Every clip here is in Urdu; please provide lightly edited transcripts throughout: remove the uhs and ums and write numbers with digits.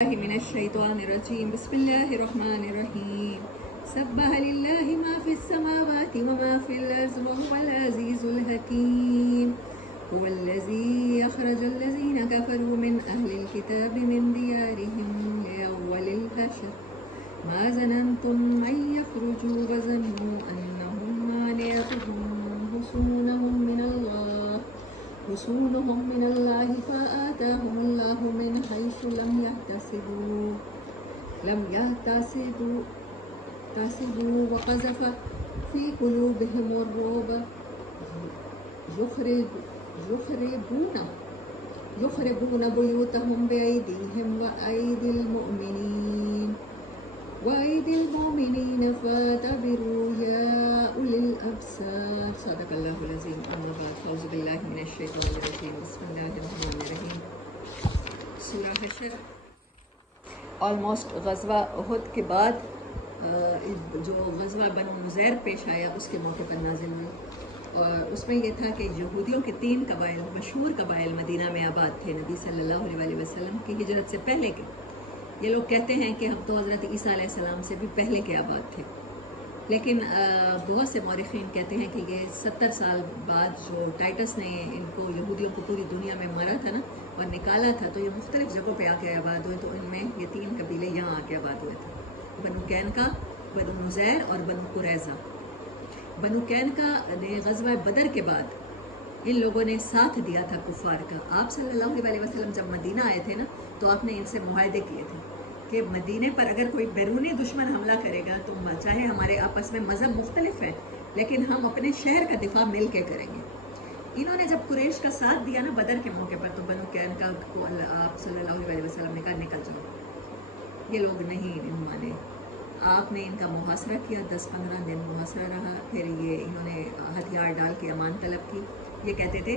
من الشيطان الرجيم بسم الله الرحمن الرحيم سبح لله ما في السماوات وما في الأرض وهو العزيز الحكيم هو الذي أخرج الذين كفروا من أهل الكتاب من ديارهم لأول الحشر ما ظننتم أن يخرجوا وظنوا أنهم مانعتهم حصونهم من الله فآتاهم الله من حيث لم يحتسبوا وقذف في قلوبهم الرعب يخربون بيوتهم بأيديهم وأيدي المؤمنين فاعتبروا يا أولي الأبصار صدق الله العظيم أما بعد أعوذ بالله من الشيطان الرجيم بسم الله الرحمن الرحيم سورہ حشر آلموسٹ غزوہ احد کے بعد جو غزوہ بنو نذیر پیش آیا اس کے موقع پر نازل ہوئی اور اس میں یہ تھا کہ یہودیوں کے 3 قبائل مشہور قبائل مدینہ میں آباد تھے نبی صلی اللہ علیہ وسلم کی ہجرت سے پہلے کے. یہ لوگ کہتے ہیں کہ ہم تو حضرت عیسیٰ علیہ السلام سے بھی پہلے کے آباد تھے، لیکن بہت سے مورخین کہتے ہیں کہ یہ 70 سال بعد جو ٹائٹس نے ان کو یہودیوں کو پوری دنیا میں مارا تھا نا اور نکالا تھا، تو یہ مختلف جگہوں پہ آ کے آباد ہوئے. تو ان میں یہ 3 قبیلے یہاں آ کے آباد ہوئے تھے، بنو قینقاع، بنو نذیر اور بنو قریظہ. بنو قینقاع نے غزوہ بدر کے بعد ان لوگوں نے ساتھ دیا تھا کفار کا. آپ صلی اللہ علیہ وسلم جب مدینہ آئے تھے نا تو آپ نے ان سے معاہدے کیے تھے کہ مدینے پر اگر کوئی بیرونی دشمن حملہ کرے گا تو چاہے ہمارے آپس میں مذہب مختلف ہے لیکن ہم اپنے شہر کا دفاع مل کے کریں گے. انہوں نے جب قریش کا ساتھ دیا نا بدر کے موقع پر تو بنو قینقاع کو آپ صلی اللہ علیہ وسلم نے کہا نکل جاؤ. یہ لوگ نہیں مانے. آپ نے ان کا محاصرہ کیا، 10-15 دن محاصرہ رہا. پھر یہ انہوں نے ہتھیار ڈال کے امان طلب کی. یہ کہتے تھے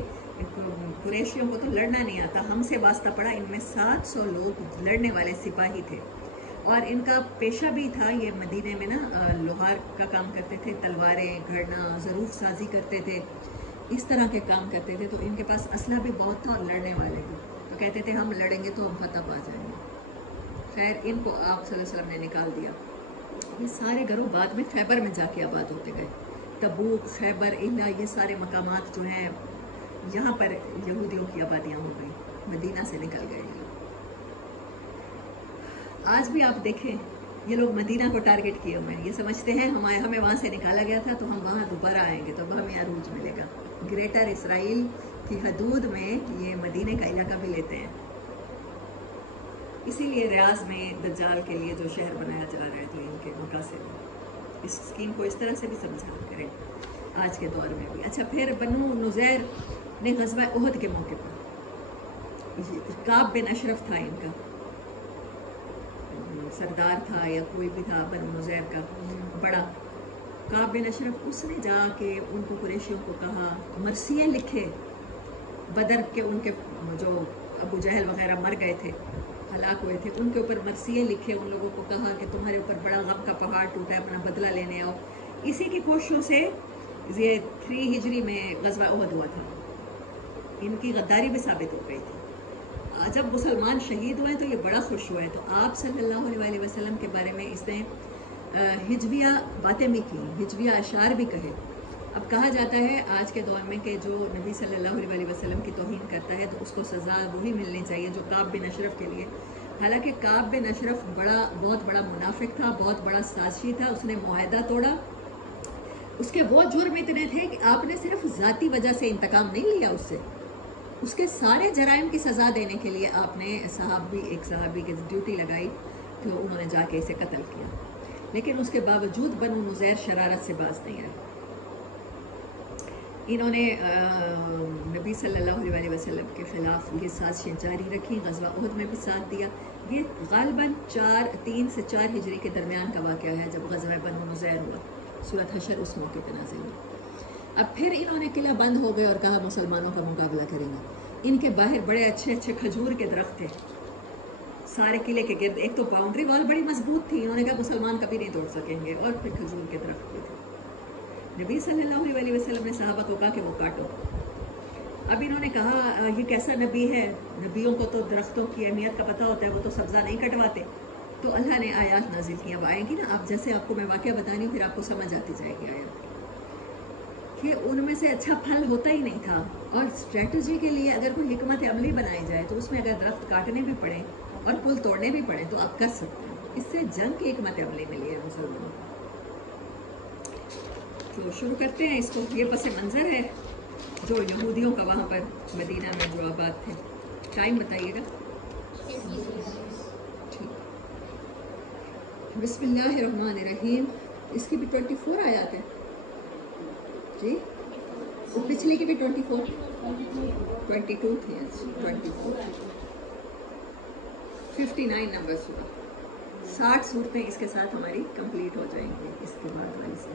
قریشیوں کو تو لڑنا نہیں آتا، ہم سے واسطہ پڑا. ان میں 700 لوگ لڑنے والے سپاہی تھے اور ان کا پیشہ بھی تھا یہ مدینے میں نا لوہار کا کام کرتے تھے، تلواریں گھڑنا، ظروف سازی کرتے تھے، اس طرح کے کام کرتے تھے. تو ان کے پاس اسلحہ بھی بہت تھا اور لڑنے والے بھی. تو کہتے تھے ہم لڑیں گے تو ہم فتح پا جائیں گے. خیر ان کو آپ صلی اللہ علیہ وسلم نے نکال دیا. یہ سارے گروہ بعد میں خیبر میں جا کے آباد ہوتے گئے. تبوک، خیبر، ایلا، یہ سارے مقامات جو ہیں یہاں پر یہودیوں کی آبادیاں ہو گئی، مدینہ سے نکل گئے. آج بھی آپ دیکھیں یہ لوگ مدینہ کو ٹارگٹ کیے ہوئے ہیں. یہ سمجھتے ہیں ہمیں وہاں سے نکالا گیا تھا تو ہم وہاں دوبارہ آئیں گے تو ہمیں عروج ملے گا. گریٹر اسرائیل کی حدود میں یہ مدینہ کا علاقہ بھی لیتے ہیں. اسی لیے ریاض میں دجال کے لیے جو شہر بنایا جا رہا ہے تو ان کے مقاصد اس اسکیم کو اس طرح سے بھی سمجھا کریں آج کے دور میں بھی. اچھا پھر بنو نذیر نے غزوہ احد کے موقع پر کعب بن اشرف تھا ان کا سردار تھا یا کوئی بھی تھا بنو نذیر کا بڑا. کعب بن اشرف اس نے جا کے ان کو قریشیوں کو کہا مرثیے لکھے بدر کے، ان کے جو ابو جہل وغیرہ مر گئے تھے ہلاک ہوئے تھے ان کے اوپر مرثیے لکھے. ان لوگوں کو کہا کہ تمہارے اوپر بڑا غم کا پہاڑ ٹوٹا ہے، اپنا بدلہ لینے آؤ. اسی کی کوششوں سے یہ 3 ہجری میں غزوہ احد ہوا تھا. ان کی غداری بھی ثابت ہو گئی تھی. جب مسلمان شہید ہوئے تو یہ بڑا خوش ہوئے. تو آپ صلی اللہ علیہ وسلم کے بارے میں اس نے ہجویہ باتیں بھی کی، ہجویہ اشعار بھی کہے. اب کہا جاتا ہے آج کے دور میں کہ جو نبی صلی اللہ علیہ وسلم کی توہین کرتا ہے تو اس کو سزا وہی ملنی چاہیے جو کعب بن اشرف کے لیے. حالانکہ کعب بن اشرف بہت بڑا منافق تھا، بہت بڑا سازشی تھا. اس نے معاہدہ توڑا. اس کے وہ جرم اتنے تھے کہ آپ نے صرف ذاتی وجہ سے انتقام نہیں لیا اس سے، اس کے سارے جرائم کی سزا دینے کے لیے آپ نے ایک صحابی کی ڈیوٹی لگائی تو انہوں نے جا کے اسے قتل کیا. لیکن اس کے باوجود بنو نذیر شرارت سے باز نہیں آئے. انہوں نے نبی صلی اللہ علیہ وسلم کے خلاف یہ سازشیں جاری رکھی. غزوہ احد میں بھی ساتھ دیا. یہ غالباً 3 سے 4 ہجری کے درمیان کا واقعہ ہے جب غزوہ بنو نذیر ہوا. سورۃ حشر اس موقع پہ نازل ہوئی. اب پھر انہوں نے قلعہ بند ہو گئے اور کہا مسلمانوں کا مقابلہ کریں گے. ان کے باہر بڑے اچھے کھجور کے درخت تھے سارے قلعے کے گرد. ایک تو باؤنڈری وال بڑی مضبوط تھی، انہوں نے کہا مسلمان کبھی نہیں توڑ سکیں گے. اور پھر کھجور کے درخت بھی تھے. نبی صلی اللہ علیہ وسلم نے صحابہ کو کہا کہ وہ کاٹو. اب انہوں نے کہا یہ کیسا نبی ہے، نبیوں کو تو درختوں کی اہمیت کا پتہ ہوتا ہے، وہ تو سبزہ نہیں کٹواتے. تو اللہ نے آیات نازل کی. اب آئیں گی نا، آپ جیسے آپ کو میں واقعہ بتا رہی ہوں پھر آپ کو سمجھ آتی جائے گی آیات کہ ان میں سے اچھا پھل ہوتا ہی نہیں تھا. اور اسٹریٹجی کے لیے اگر کوئی حکمت عملی بنائی جائے تو اس میں اگر درخت کاٹنے بھی پڑے اور پل توڑنے بھی پڑے تو آپ کر سکتے ہیں. اس سے جنگ کی حکمت عملی ملی ہے مسلمانوں کو. تو شروع کرتے ہیں اس کو. یہ پس منظر ہے جو یہودیوں کا وہاں پر مدینہ میں جو آباد تھے. ٹائم بتائیے گا. بسم اللہ الرحمن الرحیم. اس کی بھی 24 آیات ہے جی. وہ پچھلے کی بھی 22 تھی. 24 59 نمبر سورہ. 60 صورتیں اس کے ساتھ ہماری کمپلیٹ ہو جائیں گی اس کے بعد والی سے.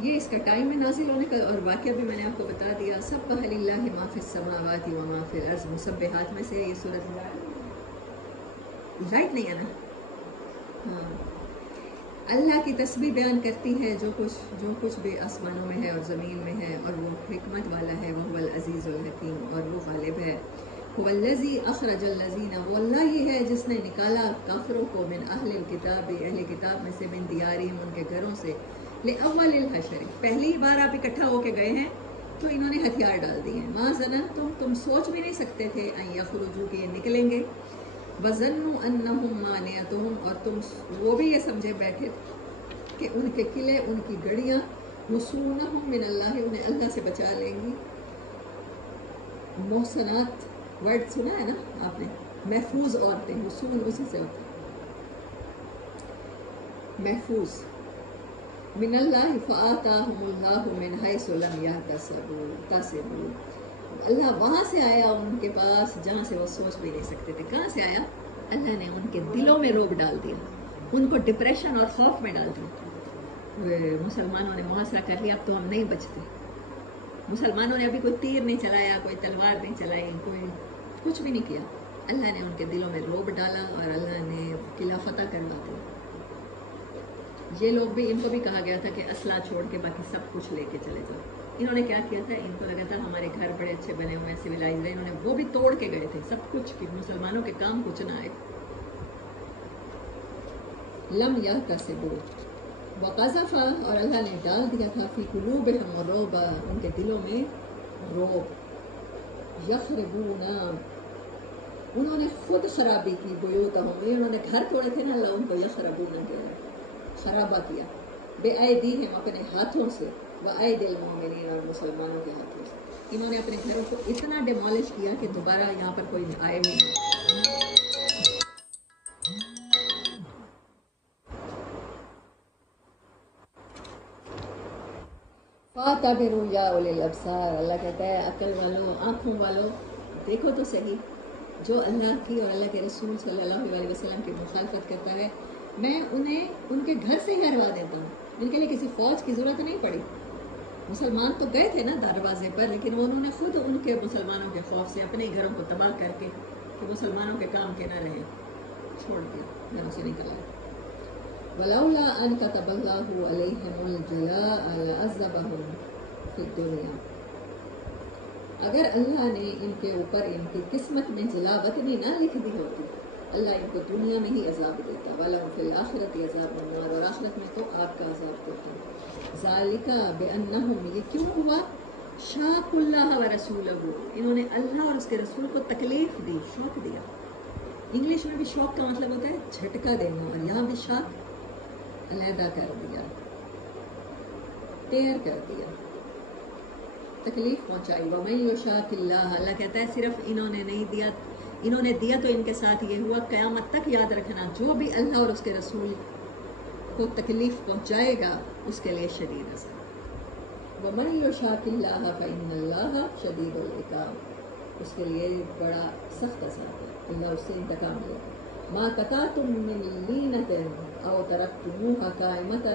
یہ اس کا ٹائم ہے نازل ہونے کا. اور واقعہ بھی میں نے آپ کو بتا دیا. سبح للہ ما فی السماوات و ما فی الارض. مسبحات میں سے یہ سورت لائٹ نہیں ہے نا. ہاں، اللہ کی تسبیح بیان کرتی ہے جو کچھ بھی آسمانوں میں ہے اور زمین میں ہے. اور وہ حکمت والا ہے. وہ العزیز الحکیم. اور وہ غالب ہے. هو الذی اخرج الذین. وہ اللہ ہی ہے جس نے نکالا کافروں کو من اہل الکتاب. اہل کتاب میں سے من دیارہم ان کے گھروں سے. لأول الحشر. پہلی بار آپ اکٹھا ہو کے گئے ہیں تو انہوں نے ہتھیار ڈال دیے. ما ظننتم. تم سوچ بھی نہیں سکتے تھے ان یخرجوا کہ یہ نکلیں گے. وظنوا انہم مانعتہم. اور تم وہ بھی یہ سمجھے بیٹھے کہ ان کے قلعے، ان کی گڑیاں حصونہم من اللہ، انہیں اللہ سے بچا لیں گی. محسنات ورڈ سنا ہے نا آپ نے. محفوظ عورتیں. حصون اسی سے ہوتا ہے محفوظ. من اللہ فآتاہم اللہ من حیث لم یحتسبوا. اللہ وہاں سے آیا ان کے پاس جہاں سے وہ سوچ بھی نہیں سکتے تھے. کہاں سے آیا؟ اللہ نے ان کے دلوں میں روب ڈال دیا. ان کو ڈپریشن اور خوف میں ڈال دیا. مسلمانوں نے محاصرہ کر لیا، اب تو ہم نہیں بچتے. مسلمانوں نے ابھی کوئی تیر نہیں چلایا، کوئی تلوار نہیں چلائی، کوئی کچھ بھی نہیں کیا. اللہ نے ان کے دلوں میں روب ڈالا اور اللہ نے قلعہ فتح کروا دیا. یہ لوگ بھی، ان کو بھی کہا گیا تھا کہ اسلحہ چھوڑ کے باقی سب کچھ لے کے چلے جاؤ. انہوں نے کیا کیا تھا؟ ان کو لگا تھا ہمارے گھر بڑے اچھے بنے ہوئے ہیں، سویلائز ہیں. انہوں نے وہ بھی توڑ کے گئے تھے سب کچھ کہ مسلمانوں کے کام کچھ نہ آئے. لم یحتسبوا وقذف. اور اللہ نے ڈال دیا تھا فی قلوبہم الرعب. ان کے دلوں میں رعب. یخربون. انہوں نے خود خرابی کی. بیوتہم. انہوں نے گھر توڑے تھے نا، اللہ ان کو یخربون کہہ رہا ہے، خرابہ کیا. بے ایدیہم. اپنے ہاتھوں سے. وأیدی المؤمنین. اور مسلمانوں کے ہاتھوں سے. انہوں نے اپنے گھروں کو اتنا ڈیمالش کیا کہ دوبارہ یہاں پر کوئی آئے ہی نہیں. فاعتبروا یا اولی الابصار. اللہ کہتا ہے عقل والوں، آنکھوں والوں، دیکھو تو صحیح. جو اللہ کی اور اللہ کے رسول صلی اللہ علیہ وسلم کی مخالفت کرتا ہے، میں انہیں ان کے گھر سے ہی ہروا دیتا ہوں. ان کے لیے کسی فوج کی ضرورت نہیں پڑی. مسلمان تو گئے تھے نا دروازے پر، لیکن انہوں نے خود ان کے مسلمانوں کے خوف سے اپنے گھروں کو تباہ کر کے کہ مسلمانوں کے کام کے نہ رہے چھوڑ دیا، یہاں سے نکلا. ولولا ان كتب الله عليهم الجلاء لعذبهم في الدنيا. اگر اللہ نے ان کے اوپر ان کی قسمت میں جلا وطنی نہ لکھ دی ہوتی، اللہ ان کو دنیا میں ہی عذاب دیتا. وَلَهُمْ فِي الْآخِرَةِ عَذَابُ النَّارِ. اور آخرت میں تو آگ کا عذاب ہوتا ہے. ذَلِكَ بِأَنَّهُمْ. یہ کیوں ہوا؟ شَاقُّوا اللَّهَ وَرَسُولَهُ. انہوں نے اللہ اور اس کے رسول کو تکلیف دی، شوق دیا. انگلش میں بھی شوق کا مطلب ہوتا ہے جھٹکا دینا، اور یہاں بھی شاق علیحدہ کر دیا، ٹیئر کر دیا، تکلیف پہنچائی. وَمَن يُشَاقِ اللَّهَ. اللہ کہتا ہے صرف انہوں نے نہیں دیا، انہوں نے دیا تو ان کے ساتھ یہ ہوا. قیامت تک یاد رکھنا، جو بھی اللہ اور اس کے رسول کو تکلیف پہنچائے گا اس کے لیے شدید عذاب. وَمَن يُشَاقِ اللَّهَ فَإِنَّ اللَّهَ شَدِيدُ الْعِقَابِ. اس کے لیے بڑا سخت عذاب ہے، اللہ اس سے انتقام لے گا. مَا قَطَعْتُم مِّن لِّینَةٍ أَوْ تَرَكْتُمُوهَا قَائِمَةً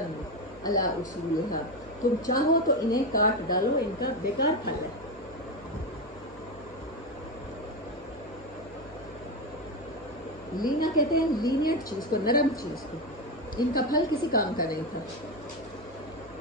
عَلَىٰ أُصُولِهَا. تم چاہو تو انہیں کاٹ ڈالو، ان کا بیکار پھل ہے. لینا کہتے ہیں لینیٹ چیز کو، نرم چیز کو. ان کا پھل کسی کام کا نہیں تھا.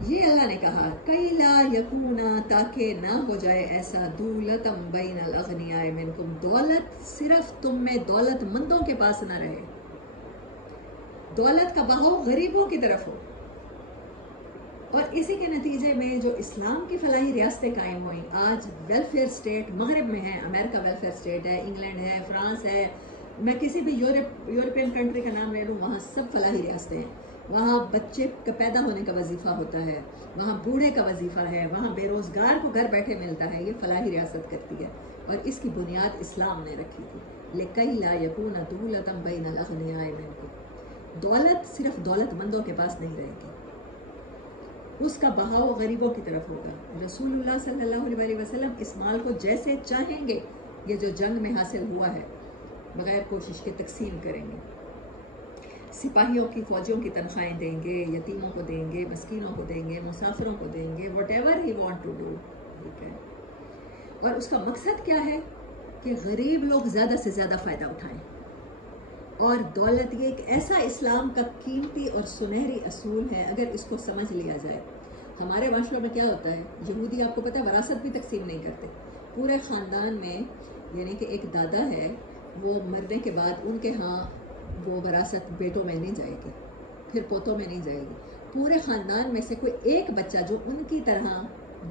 یہ اللہ نے کہا کئی لا یکونا تاکہ نہ ہو جائے ایسا دولتم بین الاغنیاء منکم دولت صرف تم میں دولت مندوں کے پاس نہ رہے دولت کا بہاؤ غریبوں کی طرف ہو اور اسی کے نتیجے میں جو اسلام کی فلاحی ریاستیں قائم ہوئیں آج ویلفیئر اسٹیٹ مغرب میں ہے امریکہ ویلفیئر اسٹیٹ ہے انگلینڈ ہے فرانس ہے میں کسی بھی یورپین کنٹری کا نام لے لوں وہاں سب فلاحی ریاستیں ہیں وہاں بچے کا پیدا ہونے کا وظیفہ ہوتا ہے وہاں بوڑھے کا وظیفہ ہے وہاں بے روزگار کو گھر بیٹھے ملتا ہے یہ فلاحی ریاست کرتی ہے اور اس کی بنیاد اسلام نے رکھی تھی لِكَيْ لَا يَكُونَ دُولَةً بَيْنَ الْأَغْنِيَاءِ مِنكُمْ دولت صرف دولت مندوں کے پاس نہیں رہے گی اس کا بہاؤ غریبوں کی طرف ہوگا رسول اللہ صلی اللہ علیہ وسلم اس مال کو جیسے چاہیں گے یہ جو جنگ میں حاصل ہوا ہے بغیر کوشش کے تقسیم کریں گے سپاہیوں کی فوجیوں کی تنخواہیں دیں گے یتیموں کو دیں گے مسکینوں کو دیں گے مسافروں کو دیں گے وٹ ایور ہی وانٹ ٹو ڈو ٹھیک ہے اور اس کا مقصد کیا ہے کہ غریب لوگ زیادہ سے زیادہ فائدہ اٹھائیں اور دولت یہ ایک ایسا اسلام کا قیمتی اور سنہری اصول ہے اگر اس کو سمجھ لیا جائے ہمارے معاشروں میں کیا ہوتا ہے یہودی آپ کو پتہ ہے وراثت بھی تقسیم نہیں کرتے پورے خاندان میں یعنی کہ ایک دادا ہے وہ مرنے کے بعد ان کے ہاں وہ وراثت بیٹوں میں نہیں جائے گی پھر پوتوں میں نہیں جائے گی پورے خاندان میں سے کوئی ایک بچہ جو ان کی طرح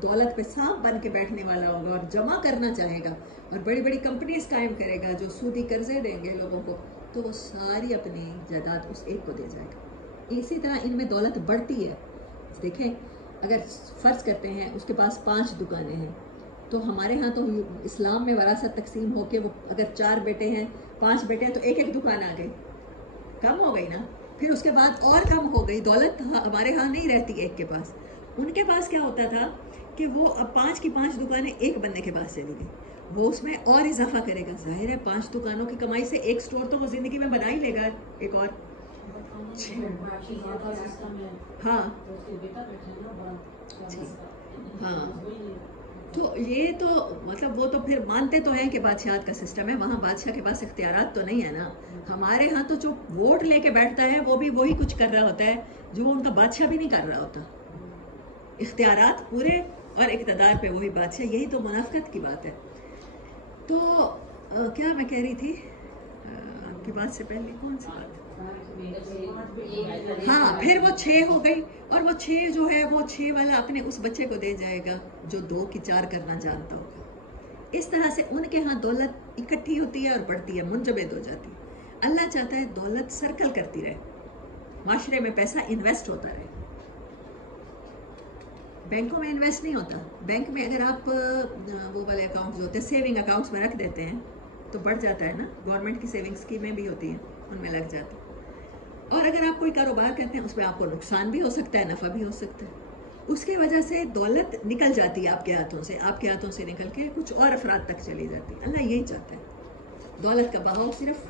دولت پہ سانپ بن کے بیٹھنے والا ہوگا اور جمع کرنا چاہے گا اور بڑی بڑی کمپنیز قائم کرے گا جو سودی قرضے دیں گے لوگوں کو تو وہ ساری اپنی جائیداد اس ایک کو دے جائے گا اسی طرح ان میں دولت بڑھتی ہے دیکھیں اگر فرض کرتے ہیں اس کے پاس 5 دکانیں ہیں تو ہمارے ہاں تو اسلام میں وراثت تقسیم ہو کے وہ اگر 4 بیٹے ہیں 5 بیٹے ہیں تو ایک دکان آ گئی کم ہو گئی نا پھر اس کے بعد اور کم ہو گئی دولت ہمارے ہاں نہیں رہتی ایک کے پاس ان کے پاس کیا ہوتا تھا کہ وہ اب 5 کی 5 دکانیں ایک بندے کے پاس چلی گئی وہ اس میں اور اضافہ کرے گا ظاہر ہے 5 دکانوں کی کمائی سے ایک سٹور تو وہ زندگی میں بنا ہی لے گا ایک اور ہاں ہاں تو یہ تو مطلب وہ تو پھر مانتے تو ہیں کہ بادشاہت کا سسٹم ہے وہاں بادشاہ کے پاس اختیارات تو نہیں ہے نا ہمارے ہاں تو جو ووٹ لے کے بیٹھتا ہے وہ بھی وہی کچھ کر رہا ہوتا ہے جو ان کا بادشاہ بھی نہیں کر رہا ہوتا اختیارات پورے اور اقتدار پہ وہی بادشاہ یہی تو منافقت کی بات ہے تو کیا میں کہہ رہی تھی آپ کی بات سے پہلے کون سی بات ہاں پھر وہ 6 ہو گئی اور وہ 6 جو ہے وہ 6 والا اپنے اس بچے کو دے جائے گا جو 2 کی 4 کرنا جانتا ہوگا اس طرح سے ان کے ہاں دولت اکٹھی ہوتی ہے اور بڑھتی ہے منجمد ہو جاتی ہے اللہ چاہتا ہے دولت سرکل کرتی رہے معاشرے میں پیسہ انویسٹ ہوتا رہے بینکوں میں انویسٹ نہیں ہوتا بینک میں اگر آپ وہ والے اکاؤنٹ جو ہوتے ہیں سیونگ اکاؤنٹس میں رکھ دیتے ہیں تو بڑھ جاتا ہے نا گورنمنٹ کی سیونگ اسکیمیں بھی ہوتی ہیں ان میں لگ جاتا ہے اور اگر آپ کوئی کاروبار کرتے ہیں اس میں آپ کو نقصان بھی ہو سکتا ہے نفع بھی ہو سکتا ہے اس کی وجہ سے دولت نکل جاتی ہے آپ کے ہاتھوں سے نکل کے کچھ اور افراد تک چلی جاتی ہے اللہ یہی چاہتا ہے دولت کا بہاؤ صرف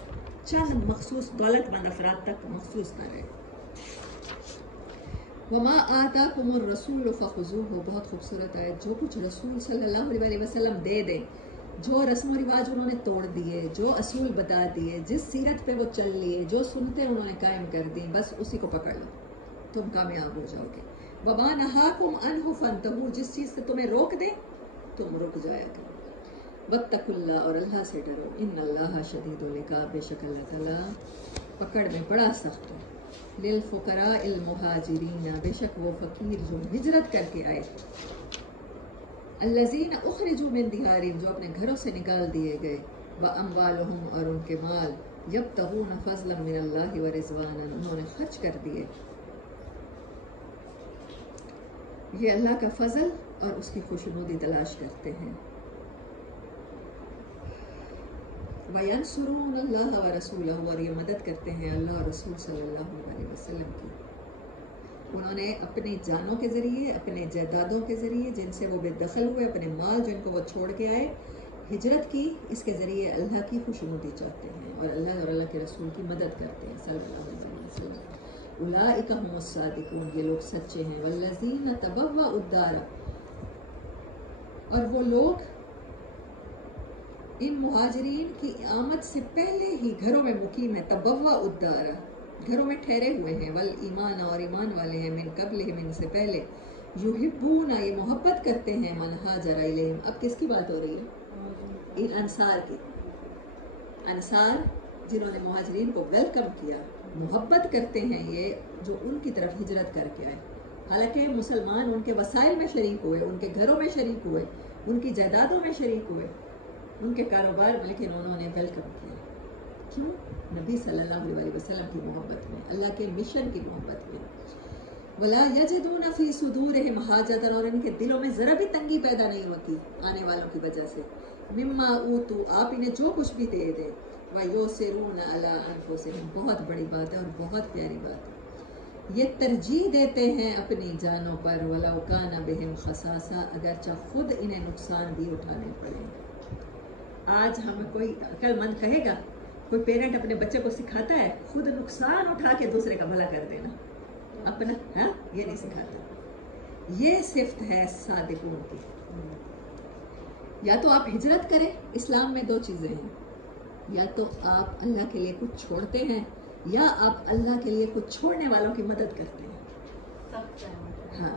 چند مخصوص دولت مند افراد تک مخصوص نہ رہے وما آتاکم الرسول فخذوہ بہت خوبصورت ہے جو کچھ رسول صلی اللہ علیہ وسلم دے دیں جو رسم و رواج انہوں نے توڑ دیے جو اصول بتا دیے جس سیرت پہ وہ چل لیے جو سنتے انہوں نے قائم کر دی بس اسی کو پکڑ لو تم کامیاب ہو جاؤ گے وما نہاکم عنہ فانتہوا جس چیز سے تمہیں روک دے تم رک جایا کرو واتقوا اللہ اور اللہ سے ڈرو ان اللہ شدید العقاب بے شک اللہ تعالیٰ پکڑ میں بڑا سخت ہے للفقراء المہاجرین بے شک وہ فقیر جو ہجرت کر کے آئے الذین اخرجوا من دیارہم جو اپنے گھروں سے نکال دیے گئے واموالہم اور ان کے مال یبتغون فضلا من اللہ ورضوانا انہوں نے خرچ کر دیے یہ اللہ کا فضل اور اس کی خوشنودی تلاش کرتے ہیں وَيَنْصُرُونَ اللَّهَ وَرَسُولَهُ اور یہ مدد کرتے ہیں اللہ اور رسول صلی اللہ علیہ وسلم کی انہوں نے اپنی جانوں کے ذریعے اپنے جائیدادوں کے ذریعے جن سے وہ بے دخل ہوئے اپنے مال جن کو وہ چھوڑ کے آئے ہجرت کی اس کے ذریعے اللہ کی خوشنودی چاہتے ہیں اور اللہ کے رسول کی مدد کرتے ہیں صلی اللہ علیہ وسلم اولئک هم الصادقون یہ لوگ سچے ہیں والذین تبوأوا الدار اور وہ لوگ ان مہاجرین کی آمد سے پہلے ہی گھروں میں مقیم ہے تبوأ الدار گھروں میں ٹھہرے ہوئے ہیں، والایمان اور ایمان والے ہیں، من قبلہم ان سے پہلے، یحبون یہ محبت کرتے ہیں، من ہاجر الیہم. اب کس کی بات ہو رہی ہے؟ ان انصار کی. انصار جنہوں نے مہاجرین کو ویلکم کیا، محبت کرتے ہیں یہ جو ان کی طرف ہجرت کر کے آئے. حالانکہ مسلمان ان کے وسائل میں شریک ہوئے، ان کے گھروں میں شریک ہوئے، ان کی جائیدادوں میں شریک ہوئے، ان کے کاروبار میں، لیکن انہوں نے ویلکم کیا. کیوں؟ نبی صلی اللہ علیہ وسلم کی محبت میں، اللہ کے مشن کی محبت میں. ولا یجدون فی صدورہم حاجۃ، اور ان کے دلوں میں ذرا بھی تنگی پیدا نہیں ہوتی آنے والوں کی وجہ سے. مما اوتوا، آپ انہیں جو کچھ بھی دے دیں. ویؤثرون علی انفسہم، بہت بڑی بات ہے اور بہت پیاری بات ہے. یہ ترجیح دیتے ہیں اپنی جانوں پر، ولو کان بہم خصاصہ، اگرچہ خود انہیں نقصان بھی اٹھانے پڑے. آج ہمیں کوئی عقل مند کہے گا، کوئی پیرنٹ اپنے بچے کو سکھاتا ہے خود نقصان اٹھا کے دوسرے کا بھلا کر دینا؟ اپنا یہ نہیں سکھاتا. یہ صفت ہے صادقوں کی. یا تو آپ ہجرت کریں. اسلام میں دو چیزیں ہیں، یا تو آپ اللہ کے لیے کچھ چھوڑتے ہیں، یا آپ اللہ کے لیے کچھ چھوڑنے والوں کی مدد کرتے ہیں. ہاں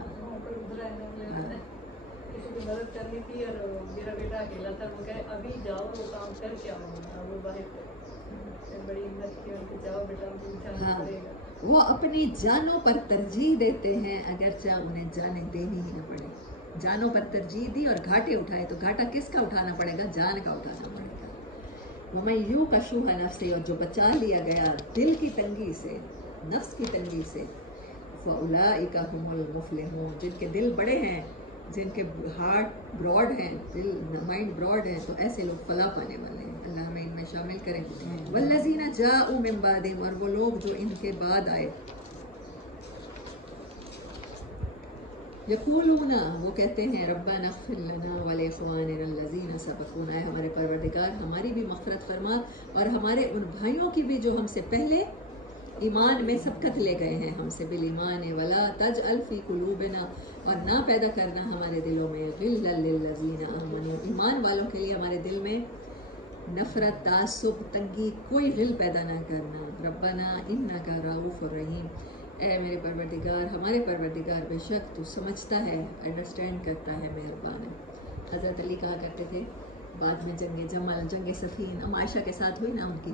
کسی کی مدد کرنی تھی اور میرا بیٹا اکیلا تھا، وہ کہے ابھی جاؤ وہ کام کر کے آؤں، وہ باہر بڑی ہمت کی ان کے جاؤ بیٹا اٹھانا پڑے گا. وہ اپنی جانوں پر ترجیح دیتے ہیں اگرچہ انہیں جانیں دینی ہی نہ پڑے. جانوں پر ترجیح دی اور گھاٹے اٹھائے، تو گھاٹا کس کا اٹھانا پڑے گا؟ جان کا اٹھانا پڑے گا. وَمَن یُوقَ شُحَّ نَفْسِهِ، اور جو بچا لیا گیا دل کی تنگی سے، نفس کی تنگی سے، فَأُولَٰئِکَ هُمُ الْمُفْلِحُونَ، جن کے دل بڑے ہیں، جن کے ہارٹ براڈ ہیں، دل مائنڈ براڈ ہے، تو ایسے لوگ فلاح پانے والے ہیں. اللہ ہمیں ان میں شامل کریں. وَالَّذِينَ جَاءُوا مِن بَعْدِهِمْ، اور وہ لوگ جو ان کے بعد آئے، یقولون، وہ کہتے ہیں، ربنا اغفر لنا ولاخواننا الذین سبقونا، اے ہمارے پروردگار ہماری بھی مغفرت فرما اور ہمارے ان بھائیوں کی بھی جو ہم سے پہلے ایمان میں سبقت لے گئے ہیں ہم سے، بالایمان، ولا تجعل فی قلوبنا، اور نہ پیدا کرنا ہمارے دلوں میں، غلا للذین آمنوا، ایمان والوں کے لیے ہمارے دل میں نفرت، تعصب، تنگی، کوئی غل پیدا نہ کرنا. ربنا انک رؤوف الرحیم، اے میرے پروردگار، ہمارے پروردگار بے شک تو سمجھتا ہے، انڈرسٹینڈ کرتا ہے، مہربان ہے. حضرت علی کہا کرتے تھے بعد میں جنگ جمل، جنگ صفین، ام عائشہ کے ساتھ ہوئی نا ان کی،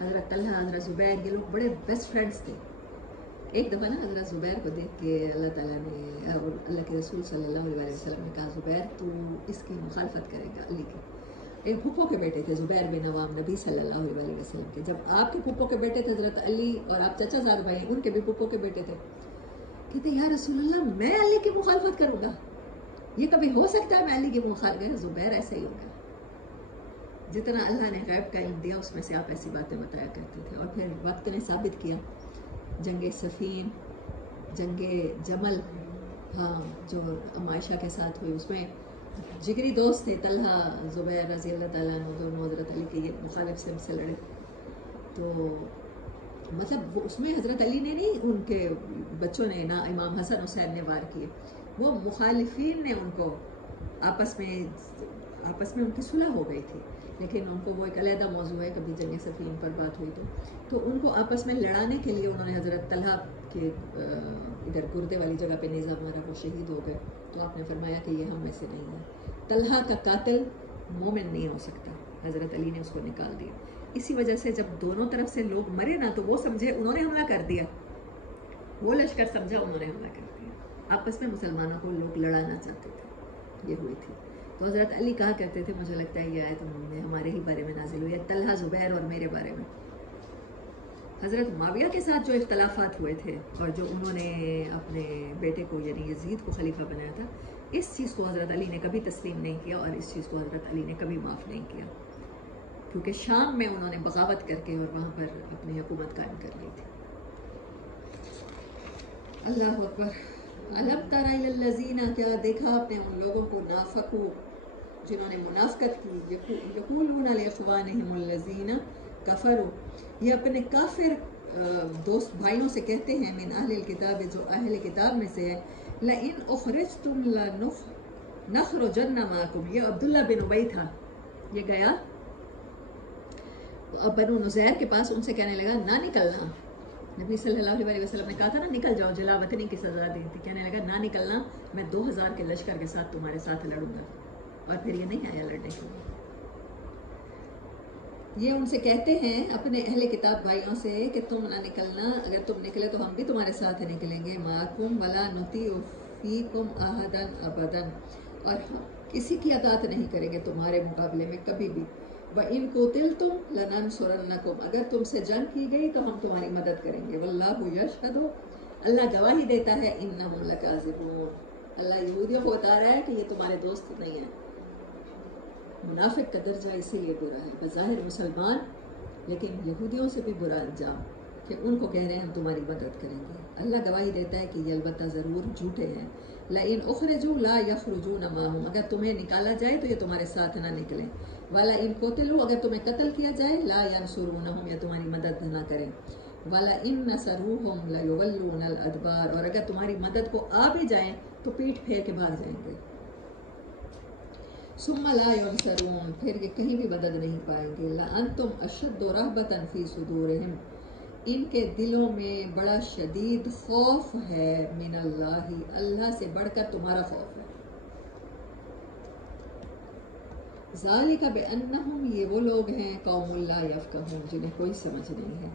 حضرت طلحہ، حضرت زبیر، یہ لوگ بڑے بیسٹ فرینڈس تھے. ایک دفعہ نا حضرت زبیر کو دیکھ کے اللہ تعالیٰ نے اور اللہ کے رسول صلی اللہ علیہ وسلم نے کہا، زبیر تو اس کی مخالفت کرے گا علی کی. ایک پھپھو کے بیٹے تھے زبیر بن عوام، نبی صلی اللہ علیہ وسلم کے. جب آپ کے پھپھو کے بیٹے تھے حضرت علی، اور آپ چچا زاد بھائی ہیں، ان کے بھی پھپھو کے بیٹے تھے. کہتے یا رسول اللہ میں علی کی مخالفت کروں گا؟ یہ کبھی ہو سکتا ہے میں علی کی مخالفت؟ زبیر ایسا ہی ہوگا، جتنا اللہ نے غیب کا علم دیا اس میں سے آپ ایسی باتیں بتایا کرتے تھے. اور پھر وقت نے ثابت کیا، جنگ صفین، جنگ جمل، ہاں جو ام عائشہ کے ساتھ ہوئی، اس میں جگری دوست تھے طلحہ زبیر رضی اللہ تعالیٰ عنہ، دونوں حضرت علی کے یہ مخالف سے لڑے. تو مطلب وہ اس میں حضرت علی نے نہیں، ان کے بچوں نے نہ، امام حسن حسین نے وار کیے، وہ مخالفین نے ان کو آپس میں ان کی صلح ہو گئی تھی، لیکن ان کو وہ ایک علیحدہ موضوع ہے، کبھی جنگ صفین پر بات ہوئی تو ان کو آپس میں لڑانے کے لیے انہوں نے حضرت طلحہ کے ادھر گردے والی جگہ پہ نیزہ مارا، وہ شہید ہو گئے. تو آپ نے فرمایا کہ یہ ہم میں سے نہیں ہے. طلحہ کا قاتل مومن نہیں ہو سکتا، حضرت علی نے اس کو نکال دیا. اسی وجہ سے جب دونوں طرف سے لوگ مرے نا، تو وہ سمجھے انہوں نے حملہ کر دیا، وہ لشکر سمجھا انہوں نے حملہ کر دیا. آپس میں مسلمانوں کو لوگ لڑانا چاہتے تھے، یہ ہوئی تھی. تو حضرت علی کہا کرتے تھے، مجھے لگتا ہے یہ آیت ہمارے ہی بارے میں نازل ہوئی ہے، طلحہ زبیر اور میرے بارے میں. حضرت معاویہ کے ساتھ جو اختلافات ہوئے تھے اور جو انہوں نے اپنے بیٹے کو یعنی یزید کو خلیفہ بنایا تھا، اس چیز کو حضرت علی نے کبھی تسلیم نہیں کیا، اور اس چیز کو حضرت علی نے کبھی معاف نہیں کیا، کیونکہ شام میں انہوں نے بغاوت کر کے اور وہاں پر اپنی حکومت قائم کر لی تھی. اللہ اکبر. الم تر الی الذین، کیا دیکھا آپ نے ان لوگوں کو، نافقوا، جنہوں نے منافقت کی، یقولون لاخوانہم الذین کفروا، یہ اپنے کافر دوست بھائیوں سے کہتے ہیں، من اہل الکتاب، جو اہل کتاب میں سے ہے، لئن اخرجتم لنخرجن معکم. یہ عبداللہ بن ابی تھا، یہ گیا بنو نذیر کے پاس، ان سے کہنے لگا نہ نکلنا، نبی صلی اللہ علیہ وسلم نے کہا تھا نا نکل جاؤ جلا وطنی کی سزا دی تھی، کہنے لگا نہ نکلنا، میں 2000 کے لشکر کے ساتھ تمہارے ساتھ لڑوں گا، اور پھر یہ نہیں آیا لڑنے کے لیے۔ یہ ان سے کہتے ہیں اپنے اہل کتاب بھائیوں سے کہ تم نہ نکلنا، اگر تم نکلے تو ہم بھی تمہارے ساتھ نکلیں گے، معکم ولا نطیع فیکم احدا ابدا، اور ہم کسی کی اطاعت نہیں کریں گے تمہارے مقابلے میں کبھی بھی، وَإِن قُتِلْتُمْ لَنَنصُرَنَّكُمْ، اگر تم سے جنگ کی گئی تو ہم تمہاری مدد کریں گے، وَاللَّهُ يَشْهَدُ، اللہ گواہی دیتا ہے، إِنَّهُمْ لَكَاذِبُونَ، اللہ یہودیوں کو بتا رہا ہے کہ یہ تمہارے دوست نہیں ہیں۔ منافق کا درجہ اسی لیے برا ہے، بظاہر مسلمان لیکن یہودیوں سے بھی برا انجام، کہ ان کو کہہ رہے ہیں ہم تمہاری مدد کریں گے۔ اللہ گواہی دیتا ہے کہ یہ البتہ ضرور جھوٹے ہیں۔ لَإِنْ أُخْرِجُوا لَا يَخْرُجُونَ مَعَهُمْ، اگر تمہیں نکالا جائے تو یہ تمہارے ساتھ نہ نکلیں، وَلَئِنْ قُتِلُوا، اگر تمہیں قتل کیا جائے، لَا يَنْصُرُونَهُمْ، یا تمہاری مدد نہ کریں، وَلَئِنْ نَصَرُوهُمْ لَيُوَلُّونَ الْأَدْبَارَ، اور اگر تمہاری مدد کو آ بھی جائیں تو پیٹ پھیر کے بھاگ جائیں گے، ثُمَّ لَا يُنْصَرُونَ، پھر یہ کہیں بھی مدد نہیں پائیں گے، لَأَنْتُمْ أَشَدُّ رَهْبَةً فِي صُدُورِهِمْ، ان کے دلوں میں بڑا شدید خوف ہے، من اللہ، اللہ سے بڑھ کر تمہارا خوف ہے۔ ذالک بأنہم، یہ وہ لوگ ہیں قوم لا یفقہون، جنہیں کوئی سمجھ نہیں ہے،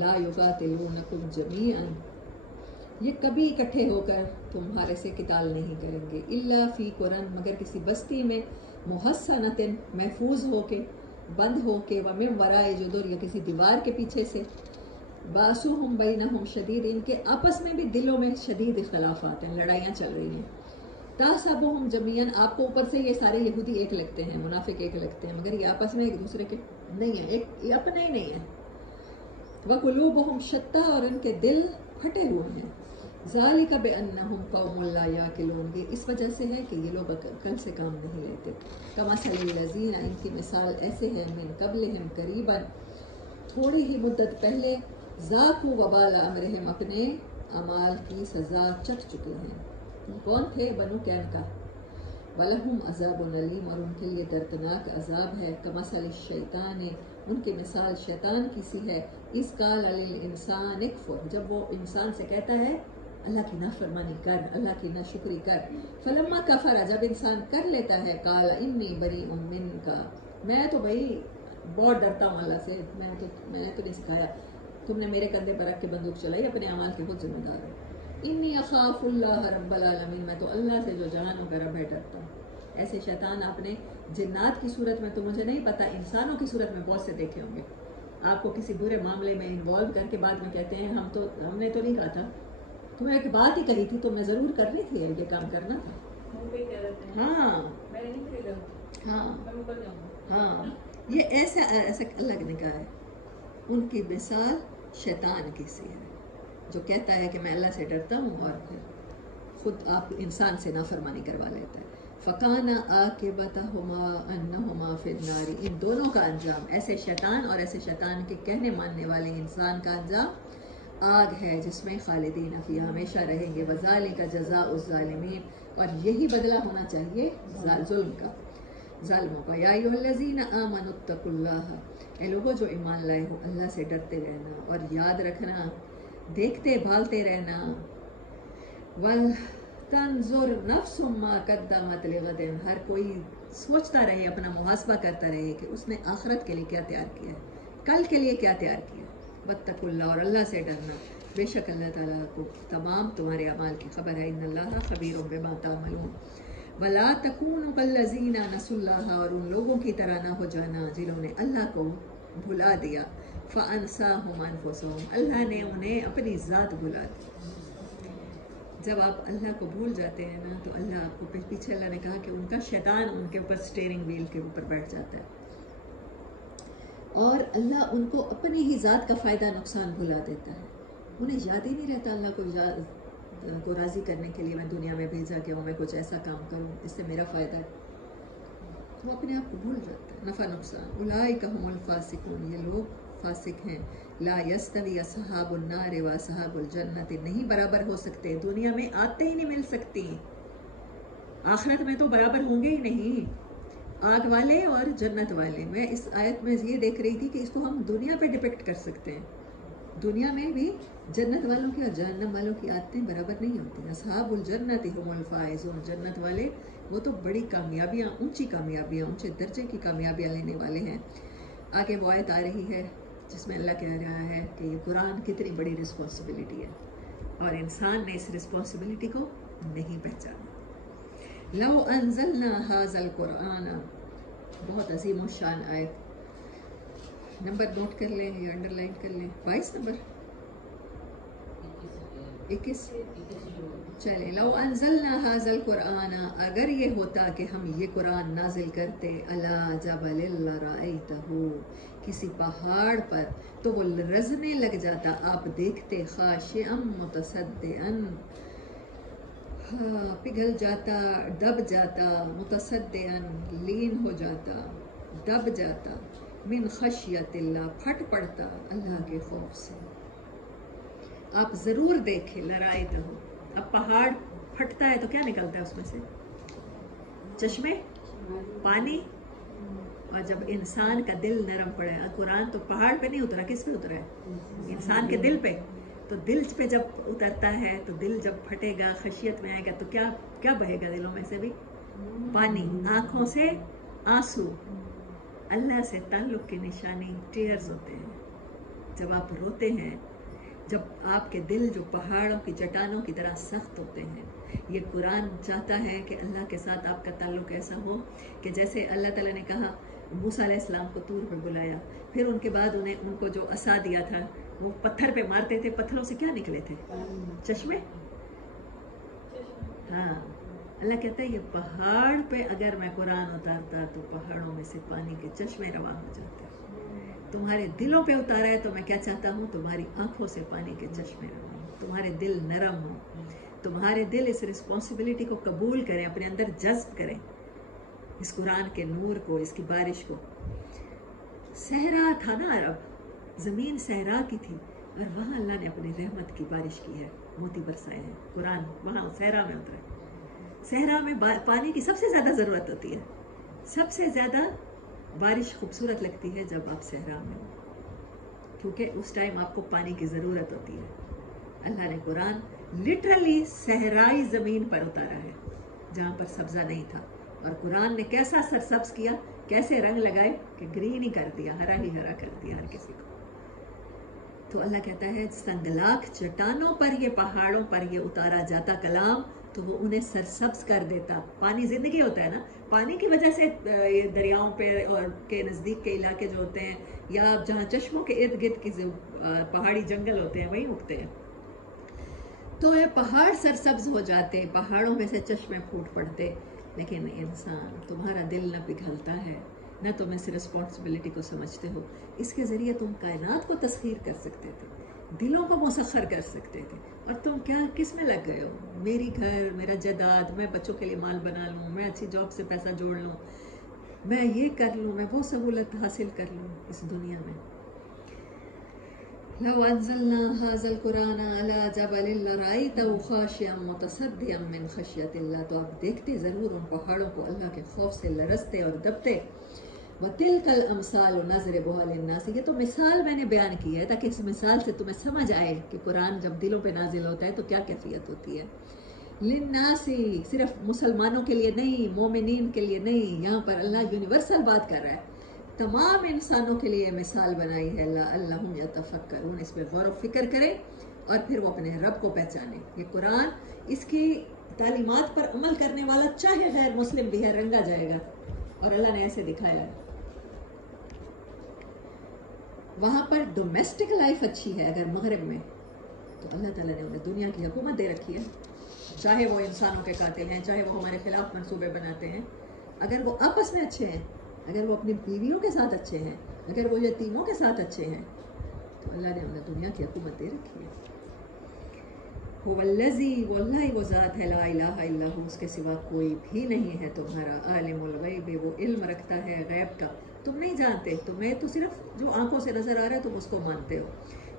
لا یقاتلونکم جمیعا، یہ کبھی اکٹھے ہو کر تمہارے سے قتال نہیں کریں گے، الا فی قرن، مگر کسی بستی میں، محصنۃ، محفوظ ہو کے، بند ہو کے، ومن وراء جدر، یا کسی دیوار کے پیچھے سے، باسوہم بینہم شدید، ان کے آپس میں بھی دلوں میں شدید اختلافات ہیں، لڑائیاں چل رہی ہیں، تحسبہم جمیعاً، آپ کو اوپر سے یہ سارے یہودی ایک لگتے ہیں، منافق ایک لگتے ہیں، مگر یہ آپس میں ایک دوسرے کے نہیں ہیں، یہ اپنے ہی نہیں ہیں، وقلوبہم شتیٰ، اور ان کے دل پھٹے ہوئے ہیں، ذالک بأنہم قوم لا یعقلون، یہ اس وجہ سے ہے کہ یہ لوگ عقل سے کام نہیں لیتے، کمثل الذین، ان کی مثال ایسے ہیں، من قبلہم، قریباً، تھوڑی ہی مدت پہلے، ذاقوا وبال امرہم، اپنے اعمال کی سزا چکھ چکے ہیں، کون تھے؟ بنو قینقاع، وَلَهُمْ عَذَابٌ أَلِيمٌ، اور ان کے لیے دردناک عذاب ہے، کمثل الشیطان، ان کی مثال شیطان کی سی ہے، اذ قال للانسان اکفر، جب وہ انسان سے کہتا ہے اللہ کی نافرمانی کر، اللہ کی ناشکری کر، فلما کفر، جب انسان کر لیتا ہے، قال انی بریء منک، میں تو بھائی بہت ڈرتا ہوں اللہ سے، میں نے تو نہیں سکھایا، تم نے میرے کندھے پر رکھ کے بندوق چلائی، اپنے اعمال کے خود ذمہ دار ہو، انی اخاف اللہ رب العالمین، میں تو اللہ سے جو جہانوں کا رب ہے ڈرتا ہوں۔ ایسے شیطان آپ نے جنات کی صورت میں تو مجھے نہیں پتا، انسانوں کی صورت میں بہت سے دیکھے ہوں گے، آپ کو کسی برے معاملے میں انوالو کر کے بعد میں کہتے ہیں ہم نے تو نہیں کہا تھا، تمہیں ایک بات ہی کہی تھی، تم نے ضرور کرنی تھی، یہ کام کرنا تھا۔ ہاں ہاں ہاں، یہ ایسا اللہ نے کہا ہے، ان کی مثال شیطان کی سی ہے، جو کہتا ہے کہ میں اللہ سے ڈرتا ہوں اور پھر خود آپ انسان سے نافرمانی کروا لیتا ہے۔ فَكَانَ عَاقِبَتَهُمَا أَنَّهُمَا فِي النَّارِ، ان دونوں کا انجام، ایسے شیطان اور ایسے شیطان کے کہنے ماننے والے انسان کا انجام آگ ہے، جس میں خالدین فیہا، ہمیشہ رہیں گے، وَذَلِكَ جَزَاءُ الظَّالِمِينَ، اور یہی بدلہ ہونا چاہیے ظلم کا، ظالموں کا۔ یا ایھا الذین آمنوا اتقوا اللہ، اے لوگوں جو ایمان لائے ہو، اللہ سے ڈرتے رہنا اور یاد رکھنا، دیکھتے بھالتے رہنا، وَلْتَنظُرْ نَفْسٌ مَّا قَدَّمَتْ لِغَدٍ، ہر کوئی سوچتا رہے، اپنا محاسبہ کرتا رہے کہ اس نے آخرت کے لیے کیا تیار کیا ہے، کل کے لیے کیا تیار کیا ہے۔ وَاتَّقُوا اللَّهَ، اور اللہ سے ڈرنا، بے شک اللہ تعالیٰ کو تمام تمہارے اعمال کی خبر ہے، ان اللہ خبیر بما تعملون۔ وَلَا تَكُونُوا كَالَّذِينَ نَسُوا اللَّهَ، اور ان لوگوں کی طرح نہ ہو جانا جنہوں نے اللہ کو بھلا دیا، فَأَنسَاهُمْ أَنفُسَهُمْ، اللہ نے انہیں اپنی ذات بھلا دی۔ جب آپ اللہ کو بھول جاتے ہیں نا تو اللہ آپ کو پیچھے، اللہ نے کہا کہ ان کا شیطان ان کے اوپر اسٹیئرنگ ویل کے اوپر بیٹھ جاتا ہے، اور اللہ ان کو اپنی ہی ذات کا فائدہ نقصان بھلا دیتا ہے، انہیں یاد ہی نہیں رہتا اللہ کو راضی کرنے کے لیے میں دنیا میں بھیجا گیا ہوں، میں کچھ ایسا کام کروں اس سے میرا فائدہ ہے، وہ اپنے آپ کو بھول جاتا ہے، نفع نقصان۔ اولئک هم الفاسقون، یہ لوگ فاسق ہیں۔ لا یستوی اصحاب النار و اصحاب الجنت، نہیں برابر ہو سکتے، دنیا میں آتے ہی نہیں مل سکتی، آخرت میں تو برابر ہوں گے ہی نہیں، آگ والے اور جنت والے۔ میں اس آیت میں یہ دیکھ رہی تھی کہ اس کو ہم دنیا پہ ڈپکٹ کر سکتے ہیں، دنیا میں بھی جنت والوں کی اور جہنم والوں کی عادتیں برابر نہیں ہوتی. اصحاب الجنت هم الفائزون، جنت والے وہ تو بڑی کامیابیاں، اونچی کامیابیاں، اونچے درجے کی کامیابیاں لینے والے ہیں. آگے وہ آیت آ رہی ہے جس میں اللہ کہہ رہا ہے کہ یہ قرآن کتنی بڑی رسپانسبلٹی ہے اور انسان نے اس رسپانسبلٹی کو نہیں پہچانا. لو انزلنا هذا القرآن، بہت عظیم الشان آیت. نمبر نوٹ کر لیں یا انڈر لائن کر لیں. 22 نمبر 21. چلے. لو انزلنا هذا القرآن، اگر یہ ہوتا کہ ہم یہ قرآن نازل کرتے علی جبل لرأیتہ، کسی پہاڑ پر، تو وہ لرزنے لگ جاتا، آپ دیکھتے، خاشعا متصدعا، پگھل جاتا، دب جاتا، متصدعا لین ہو جاتا، دب جاتا، من خشیت اللہ، پھٹ پڑتا اللہ کے خوف سے. آپ ضرور دیکھیں لرأیتہ. اب پہاڑ پھٹتا ہے تو کیا نکلتا ہے اس میں سے؟ چشمے، پانی. اور جب انسان کا دل نرم پڑے، قرآن تو پہاڑ پہ نہیں اترا، کس پہ اترا ہے؟ انسان کے دل پہ. تو دل پہ جب اترتا ہے تو دل جب پھٹے گا، خشیت میں آئے گا، تو کیا بہے گا دلوں میں سے بھی؟ پانی. آنکھوں سے آنسو. اللہ سے تعلق کی نشانی ٹیئرز ہوتے ہیں. جب آپ روتے ہیں، جب آپ کے دل جو پہاڑوں کی چٹانوں کی طرح سخت ہوتے ہیں، یہ قرآن چاہتا ہے کہ اللہ کے ساتھ آپ کا تعلق ایسا ہو کہ جیسے اللہ تعالیٰ نے کہا موسیٰ علیہ السلام کو طور پہ بلایا، پھر ان کے بعد ان کو جو عصا دیا تھا وہ پتھر پہ مارتے تھے، پتھروں سے کیا نکلے تھے؟ چشمے. ہاں، اللہ کہتا ہے یہ پہاڑ پہ اگر میں قرآن اتارتا تو پہاڑوں میں سے پانی کے چشمے رواں ہو جاتے. تمہارے دلوں پہ اتارا ہے تو میں کیا چاہتا ہوں؟ تمہاری آنکھوں سے پانی کے چشمے رواں ہوں، تمہارے دل نرم ہوں، تمہارے دل اس رسپانسبلٹی کو قبول کریں، اپنے اندر جذب کریں اس قرآن کے نور کو، اس کی بارش کو. صحرا تھا نا عرب، زمین صحرا کی تھی، اور وہاں اللہ نے اپنی رحمت کی بارش کی ہے، موتی برسائے ہیں. قرآن وہاں صحرا میں اترا ہے. صحرا میں پانی کی سب سے زیادہ ضرورت ہوتی ہے. سب سے زیادہ بارش خوبصورت لگتی ہے جب آپ صحرا میں ہو، کیونکہ اس ٹائم آپ کو پانی کی ضرورت ہوتی ہے. اللہ نے قرآن لٹرلی صحرائی زمین پر اتارا ہے جہاں پر سبزہ نہیں تھا، اور قرآن نے کیسا سرسبز کیا، کیسے رنگ لگائے کہ گرین ہی کر دیا، ہرا ہی ہرا کر دیا ہر کسی کو. تو اللہ کہتا ہے سنگلاخ چٹانوں پر، یہ پہاڑوں پر یہ اتارا جاتا کلام تو وہ انہیں سرسبز کر دیتا. پانی زندگی ہوتا ہے نا، پانی کی وجہ سے یہ دریاؤں پہ اور کے نزدیک کے علاقے جو ہوتے ہیں، یا جہاں چشموں کے ارد گرد کی پہاڑی جنگل ہوتے ہیں وہیں اگتے ہیں. تو یہ پہاڑ سرسبز ہو جاتے، پہاڑوں میں سے چشمے پھوٹ پڑتے. لیکن انسان، تمہارا دل نہ پگھلتا ہے، نہ تم اس رسپانسبلٹی کو سمجھتے ہو. اس کے ذریعے تم کائنات کو تسخیر کر سکتے تھے، دلوں کو مسخر کر سکتے تھے، اور تم کیا کس میں لگ گئے ہو؟ میری گھر، میرا جائیداد، میں بچوں کے لیے مال بنا لوں، میں اچھی جاب سے پیسہ جوڑ لوں، میں یہ کر لوں، میں وہ سہولت حاصل کر لوں اس دنیا میں. لو انزلنا هذا القرآن على جبل لرأيته خاشعا متصدعا من خشیت اللہ، تو آپ دیکھتے ضرور ان پہاڑوں کو اللہ کے خوف سے لرزتے اور دبتے. وَتِلْكَ الْأَمْثَالُ نَضْرِبُهَا لِلنَّاسِ، یہ تو مثال میں نے بیان کی ہے تاکہ اس مثال سے تمہیں سمجھ آئے کہ قرآن جب دلوں پہ نازل ہوتا ہے تو کیا کیفیت ہوتی ہے. لِلنَّاسِ، صرف مسلمانوں کے لیے نہیں، مومنین کے لیے نہیں، یہاں پر اللہ یونیورسل بات کر رہا ہے، تمام انسانوں کے لیے مثال بنائی ہے. لعلہم یتفکرون، اس پہ غور و فکر کریں اور پھر وہ اپنے رب کو پہچانیں. یہ قرآن، اس کی تعلیمات پر عمل کرنے والا چاہے غیر مسلم بھی ہے، رنگا جائے گا، اور اللہ نے ایسے دکھایا ہے. وہاں پر ڈومیسٹک لائف اچھی ہے اگر مغرب میں، تو اللہ تعالیٰ نے انہیں دنیا کی حکومت دے رکھی ہے. چاہے وہ انسانوں کے قاتل ہیں، چاہے وہ ہمارے خلاف منصوبے بناتے ہیں، اگر وہ آپس میں اچھے ہیں، اگر وہ اپنی بیویوں کے ساتھ اچھے ہیں، اگر وہ یتیموں کے ساتھ اچھے ہیں، تو اللہ نے انہیں دنیا کی حکومت دے رکھی ہے. هو الذی، وہ اللہ ہی وہ ذات ہے، لا الہ الا ہو، اس کے سوا کوئی بھی نہیں ہے تمہارا. عالم الغیب، وہ علم رکھتا ہے غیب کا، تم نہیں جانتے، تمہیں تو صرف جو آنکھوں سے نظر آ رہا ہے تم اس کو مانتے ہو.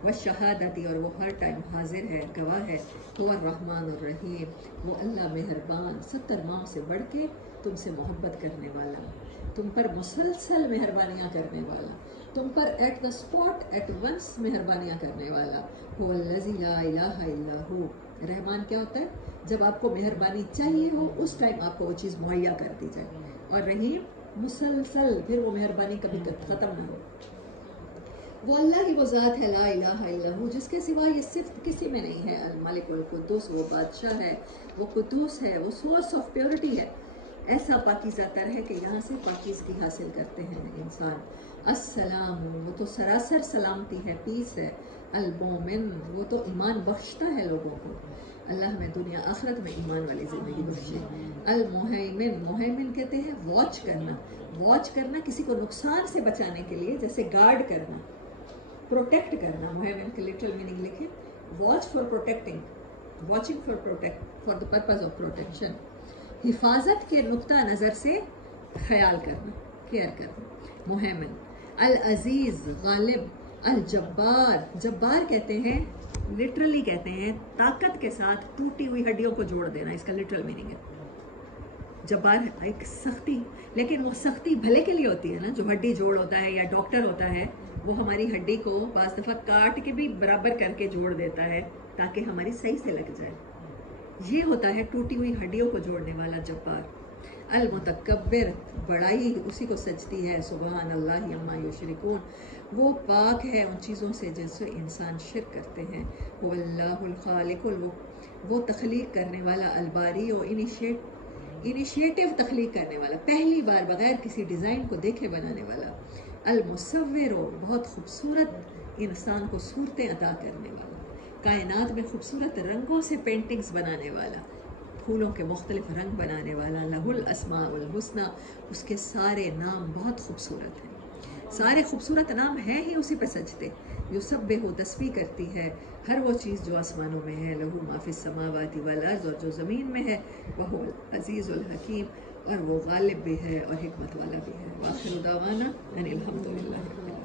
والشہادتی، اور وہ ہر ٹائم حاضر ہے، گواہ ہے. هو الرحمن الرحیم، وہ اللہ مہربان، 70 ماؤں سے بڑھ کے تم سے محبت کرنے والا، تم پر مسلسل مہربانیاں کرنے والا، تم پر at the spot at once مہربانیاں کرنے والا. هو الذی لا الہ الا هو. رحمان کیا ہوتا ہے؟ جب آپ کو مہربانی چاہیے ہو اس ٹائم آپ کو وہ چیز مہیا کر دی جائے. اور رحیم مسلسل، پھر وہ مہربانی کبھی ختم نہ ہو. وہ اللہ کی وہ ذات ہے لا الہ الا ہو، جس کے سوا یہ صفت کسی میں نہیں ہے. الملک القدوس، وہ بادشاہ ہے، وہ قدوس ہے، وہ سورس آف پیورٹی ہے. ایسا پاکیزہ تر ہے کہ یہاں سے پاکیزگی حاصل کرتے ہیں انسان. السلام، وہ تو سراسر سلامتی ہے، پیس ہے. المومن، وہ تو ایمان بخشتا ہے لوگوں کو. اللہ میں دنیا آخرت میں ایمان والی زندگی بخشے. المہیمن، مہیمن کہتے ہیں واچ کرنا. واچ کرنا کسی کو نقصان سے بچانے کے لیے، جیسے گارڈ کرنا، پروٹیکٹ کرنا. مہیمن کے لٹرل میننگ لکھیں، watch for protecting, watching for protect, for the purpose of protection. حفاظت کے نقطہ نظر سے خیال کرنا، کیئر کرنا. مہیمن. العزیز، غالب. الجبار، جبار کہتے ہیں لٹرلی کہتے ہیں طاقت کے ساتھ ٹوٹی ہوئی ہڈیوں کو جوڑ دینا، اس کا لٹرل میننگ ہے. جبار ایک سختی، لیکن وہ سختی بھلے کے لیے ہوتی ہے نا. جو ہڈی جوڑ ہوتا ہے یا ڈاکٹر ہوتا ہے وہ ہماری ہڈی کو بعض دفعہ کاٹ کے بھی برابر کر کے جوڑ دیتا ہے تاکہ ہماری صحیح سے لگ جائے. یہ ہوتا ہے ٹوٹی ہوئی ہڈیوں کو جوڑنے والا جبار. المتکبر، بڑائی اسی کو سجتی ہے. سبحان اللہ عما یشرکون، وہ پاک ہے ان چیزوں سے جن سے انسان شرک کرتے ہیں. وہ اللہ الخالق، وہ تخلیق کرنے والا. الباری، و انیشیٹو تخلیق کرنے والا، پہلی بار بغیر کسی ڈیزائن کو دیکھے بنانے والا. المصور، بہت خوبصورت انسان کو صورتیں عطا کرنے والا. کائنات میں خوبصورت رنگوں سے پینٹنگز بنانے والا، پھولوں کے مختلف رنگ بنانے والا. لہ الاسماء الحسنی، اس کے سارے نام بہت خوبصورت ہیں. سارے خوبصورت نام ہیں ہی اسی پہ سجتے. یسبح، تسبیح کرتی ہے ہر وہ چیز جو آسمانوں میں ہے. لہ ما فی السماوات والارض، اور جو زمین میں ہے. وہ العزیز الحکیم، اور وہ غالب بھی ہے اور حکمت والا بھی ہے. وآخر دعوانا ان الحمد للہ.